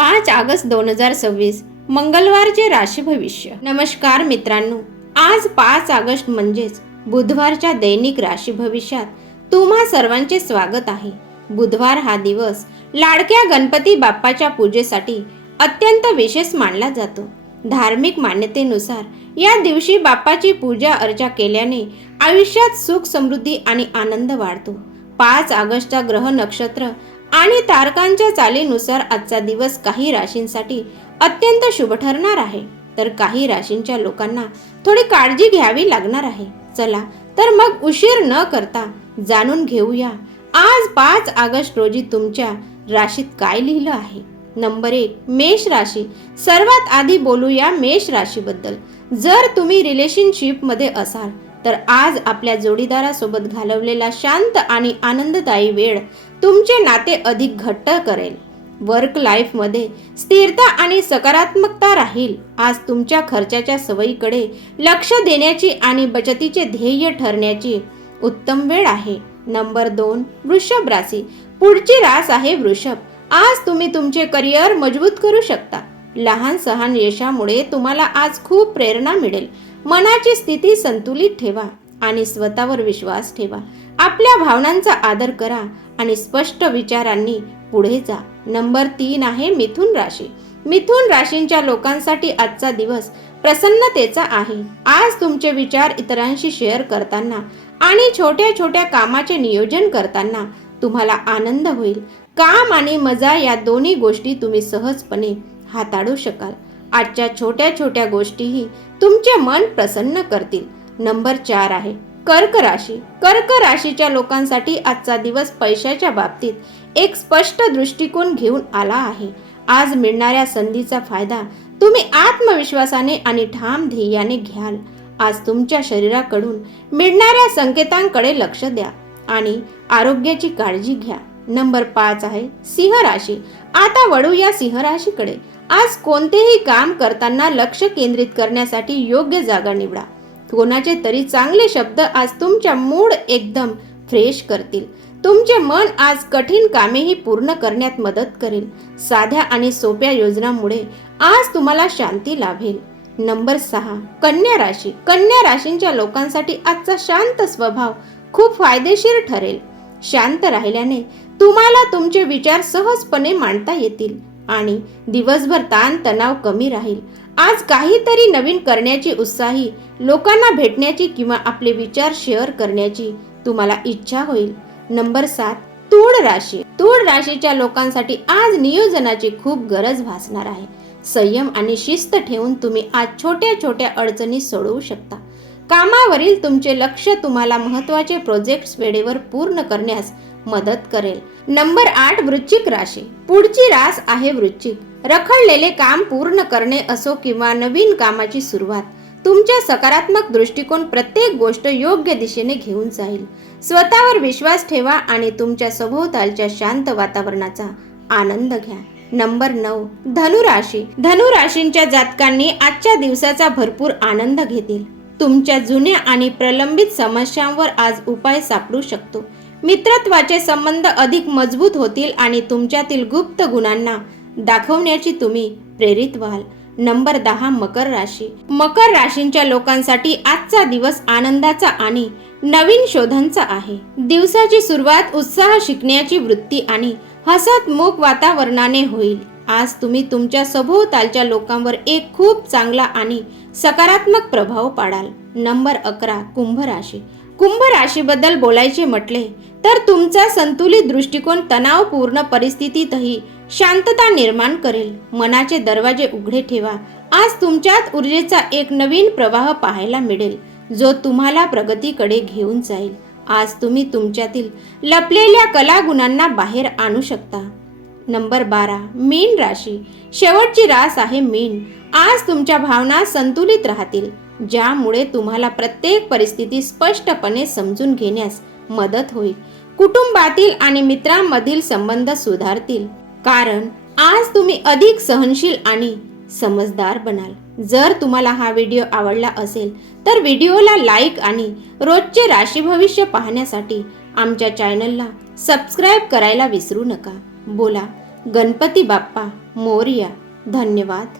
5 August 2026 मंगळवारचे राशी भविष्य। नमस्कार मित्रांनो, आज 5 ऑगस्ट म्हणजेच बुधवारच्या दैनिक राशी भविष्यात तुम्हा सर्वांचे स्वागत आहे। बुधवार हा दिवस लाडक्या गणपती बाप्पाच्या पूजेसाठी अत्यंत विशेष मानला जातो। धार्मिक मान्यतेनुसार या दिवशी बाप्पाची पूजा अर्चा केल्याने आयुष्यात सुख समृद्धी आणि आनंद वाढतो। 5 ऑगस्टचा ग्रह नक्षत्र आणि तारकांच्या चालीनुसार आजचा दिवस काही राशींसाठी अत्यंत शुभ ठरणार आहे, तर काही राशींच्या लोकांना थोडी काळजी घ्यावी लागणार आहे। चला तर मग उशीर न करता जाणून घेऊया आज 5 ऑगस्ट रोजी तुमच्या राशीत काय लिहिलं आहे। नंबर 1, मेष राशी। सर्वात आधी बोलूया मेष राशीबद्दल। जर तुम्ही रिलेशनशिप मध्ये असाल तर आज आपल्या जोडीदारासोबत घालवलेला शांत आणि आनंददायी वेळ तुमचे नाते अधिक घट्ट करेल। वर्क लाईफ मध्ये स्थिरता आणि सकारात्मकता राहील। आज तुमच्या खर्चाच्या सवयीकडे लक्ष देण्याची आणि बचतीचे ध्येय ठरण्याची उत्तम वेळ आहे। नंबर 2, वृषभ राशी। पुढची रास आहे वृषभ। आज तुम्ही तुमचे करिअर मजबूत करू शकता। लहान सहान यशामुळे तुम्हाला आज खूप प्रेरणा मिळेल। मनाची स्थिती संतुलित ठेवा आणि स्वतःवर विश्वास ठेवा। आपल्या भावनांचा आदर करा आणि स्पष्ट विचारांनी पुढे जा। नंबर 3 आहे मिथुन राशी। मिथुन राशींच्या लोकांसाठी आजचा दिवस प्रसन्नतेचा आहे। आज तुमचे विचार इतरांशी शेअर करताना आणि छोट्या छोट्या कामाचे नियोजन करताना तुम्हाला आनंद होईल। काम आणि मजा या दोन्ही गोष्टी तुम्ही सहजपणे हाताळू शकाल। आजच्या छोट्या छोट्या गोष्टीही तुमचे मन प्रसन्न करतील। नंबर 4 आहे कर्क राशी। कर्क राशीच्या लोकांसाठी आजचा दिवस पैशाच्या बाबतीत एक स्पष्ट दृष्टिकोन घेऊन आला आहे। आज मिळणाऱ्या संधीचा फायदा तुम्ही आत्मविश्वासाने आणि ठाम ध्येयाने घ्याल। आज तुमच्या शरीराकडून मिळणाऱ्या संकेतांकडे लक्ष द्या आणि आरोग्याची काळजी घ्या। नंबर 5 आहे सिंह राशी। आता वळूया सिंह राशीकडे। आज कोणतेही काम करताना लक्ष केंद्रित करण्यासाठी योग्य जागा निवडा। कोणाचे तरी चांगले शब्द आज तुमच्या मूड एकदम फ्रेश करतील। तुमचे मन आज कठीण कामेही पूर्ण करण्यात मदत करेल। साध्या आणि सोप्या योजनांमुळे आज तुम्हाला शांती लाभेल। नंबर 6, कन्या राशी। कन्या राशींच्या लोकांसाठी आजचा शांत स्वभाव खूप फायदेशीर ठरेल। शांत राहिल्याने तुम्हाला तुमचे विचार सहजपणे मांडता येतील आणि दिवसभर ताण तणाव कमी राहील। आज काहीतरी नवीन करण्याची उत्साही लोकांना भेटण्याची किंवा आपले विचार शेअर करण्याची तुम्हाला इच्छा होईल। नंबर 7, तूळ राशी। तूळ राशीच्या लोकांसाठी आज नियोजनाची खूप गरज भासणार आहे। संयम आणि शिस्त ठेवून तुम्ही आज छोट्या छोट्या अडचणी सोडवू शकता। कामावरील तुमचे लक्ष तुम्हाला महत्त्वाचे प्रोजेक्ट्स वेळेवर पूर्ण करण्यास मदत करेल। नंबर 8, वृश्चिक राशी। पुढची रास आहे वृश्चिक। रखडलेले काम पूर्ण करणे असो किंवा नवीन कामाची सुरुवात, तुमच्या सकारात्मक दृष्टिकोन प्रत्येक गोष्ट योग्य दिशेने घेऊन जाईल। स्वतःवर विश्वास ठेवा आणि तुमच्या सभोवतालच्या शांत वातावरणाचा आनंद घ्या। नंबर 9, धनु राशी। धनु राशींच्या जातकांनी आजच्या दिवसाचा भरपूर आनंद घेतील। तुमच्या जुन्या आणि प्रलंबित समस्यांवर आज उपाय सापडू शकतो। मित्रत्वाचे संबंध अधिक मजबूत होतील आणि तुमच्यातील गुप्त गुणांना दाखवण्याची तुम्ही प्रेरित व्हाल। नंबर 10, मकर राशी। मकर राशींच्या लोकांसाठी आजचा दिवस आनंदाचा आणि नवीन शोधांचा आहे। दिवसाची सुरुवात उत्साह, शिकण्याची वृत्ती आणि हसतमुख वातावरणाने होईल। आज तुम्ही तुमच्या सभोवतालच्या लोकांवर एक खूप चांगला आणि सकारात्मक प्रभाव पाडाल। नंबर 11, कुंभ राशी। कुंभ राशीबद्दल बोलायचे म्हटले तर तुमचा संतुलित दृष्टिकोन तणावपूर्ण परिस्थितीतही शांतता निर्माण करेल। मनाचे दरवाजे उघडे ठेवा। आज तुमच्यात ऊर्जेचा एक नवीन प्रवाह पाहायला मिळेल, जो तुम्हाला प्रगतीकडे घेऊन जाईल। आज तुम्ही तुमच्यातील लपलेल्या कलागुणांना बाहेर आणू शकता। नंबर 12, मीन राशी। शेवटची रास आहे मीन। आज तुमच्या भावना संतुलित राहतील, ज्यामुळे तुम्हाला प्रत्येक परिस्थिती स्पष्टपणे समजून घेण्यास मदत होईल। कुटुंबातील आणि मित्रांमधील संबंध सुधारतील, कारण आज तुम्ही अधिक सहनशील आणि समजदार बनाल। जर तुम्हाला हा व्हिडिओ आवडला असेल तर व्हिडिओला लाईक आणि रोजचे राशी भविष्य पाहण्यासाठी आमच्या चॅनलला सबस्क्राईब करायला विसरू नका। बोला गणपती बाप्पा मोरया. धन्यवाद.